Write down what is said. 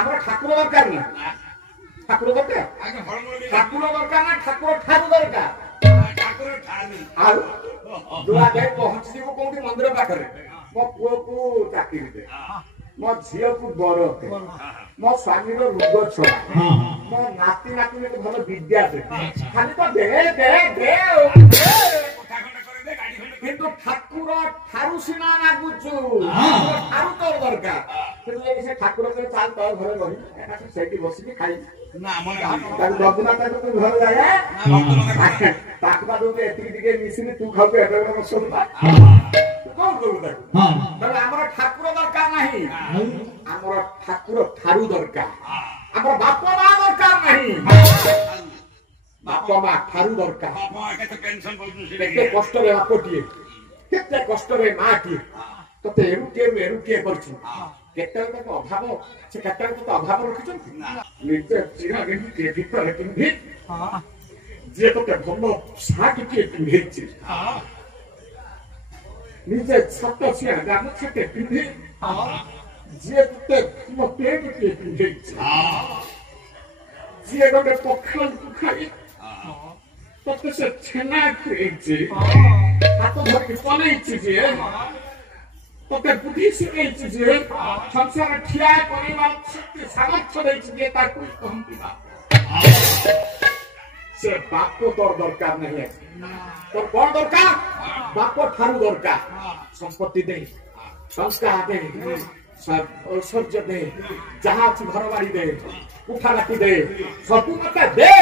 ଆମର ଠାକୁର ଦରକାର ନା ଠାକୁର ଦରକାର ଠାକୁର ଦରକାର ନା ଠାକୁର ଠାରୁ ଦରକାର ଆଉ ଦୁଆ ଯାଇ ପହଞ୍ଚିଯିବୁ କୋଉଠି ମନ୍ଦିର ପାଖରେ ମୋ ପୁଅକୁ ଚାକିରି ଦେ ମୋ ଝିଅକୁ ବର ଦେ ମୋ ସ୍ୱାମୀର ରୋଗ ଛଡ଼ା ମୋ ନାତି ନାତୁଣୀକୁ ଭଲ ବିଦ୍ୟା ଦେ ଖାଲି ତ ଦେ ଦେ ଦେ କିନ୍ତୁ ଠାକୁର ଠାରୁ ସିନା ନାଗୁଛୁ ଠାରୁ ତୋର ଦରକାର କିନ୍ତୁ ଯଦି ସେ ଠାକୁର ଚାଲ ତୋର ଘରେ ରହି ସେଇଠି ବସିକି ଖାଇ ରଘୁନାଥ ଘରେ ଯାଏ ତାକୁ ବା ଯୋଉ ଏତିକି ଟିକେ ମିଶିନି ତୁ ଖାଉଛୁ ଏଟା ଗୋଟେ ଶୁଣୁନା କଣ କରିବୁ ତାକୁ ଆମର ଠାକୁର ଦରକାର ନାହିଁ ଆମର ଠାକୁର ଠାରୁ ଦରକାର ଆମର ବାପ ମା ଦରକାର ନାହିଁ ବାପ ମା ଠାରୁ ଦରକାର କେତେ କଷ୍ଟରେ ବାପଟିଏ କେତେ କଷ୍ଟରେ ମାଟିଏ ତତେ ଏରୁଟିଏ କରିଛି କେତେବେଳେ ତାଙ୍କ ଅଭାବ ସେ କେତେବେଳେ ତତେ ଅଭାବ ରଖିଛନ୍ତି ନିଜେ ଚିରା ଗେଣ୍ଡିଟିଏ ଭିତରେ ପିନ୍ଧି ଯିଏ ତତେ ଭଲ ସାର୍ଟଟିଏ ପିନ୍ଧେଇଛି ନିଜେ ଛାତ ସିଆ ଗାମୁଛାଟେ ପିନ୍ଧି ଯିଏ ତତେ ଭଲ ପ୍ଲେଟଟିଏ ପିନ୍ଧେଇଛି ଯିଏ ଗୋଟେ ପଖାଳକୁ ଖାଇ ତତେ ସେ ଛେନା ଖୁଏଇଛି ହାତ ଧରିକି ଚଲେଇଛି ଯିଏ ତତେ ବୁଦ୍ଧି ଶିଖେଇଛି ଯିଏ ସଂସାର ଠିଆ କରିବାର ଶକ୍ତି ସାମର୍ଥ୍ୟ ଦେଇଛି ଯିଏ ତାକୁ କହନ୍ତି ସେ ବାପ ତୋର ଦରକାର ନାହିଁ তোর কোন দরকার বাপ ঠারু দরকার সম্পত্তি দে সংস্কার দে ঐশ্বর্য দে যাহা আছে ঘর বাড়ি দে উঠা রাখি দে সবু মতে দে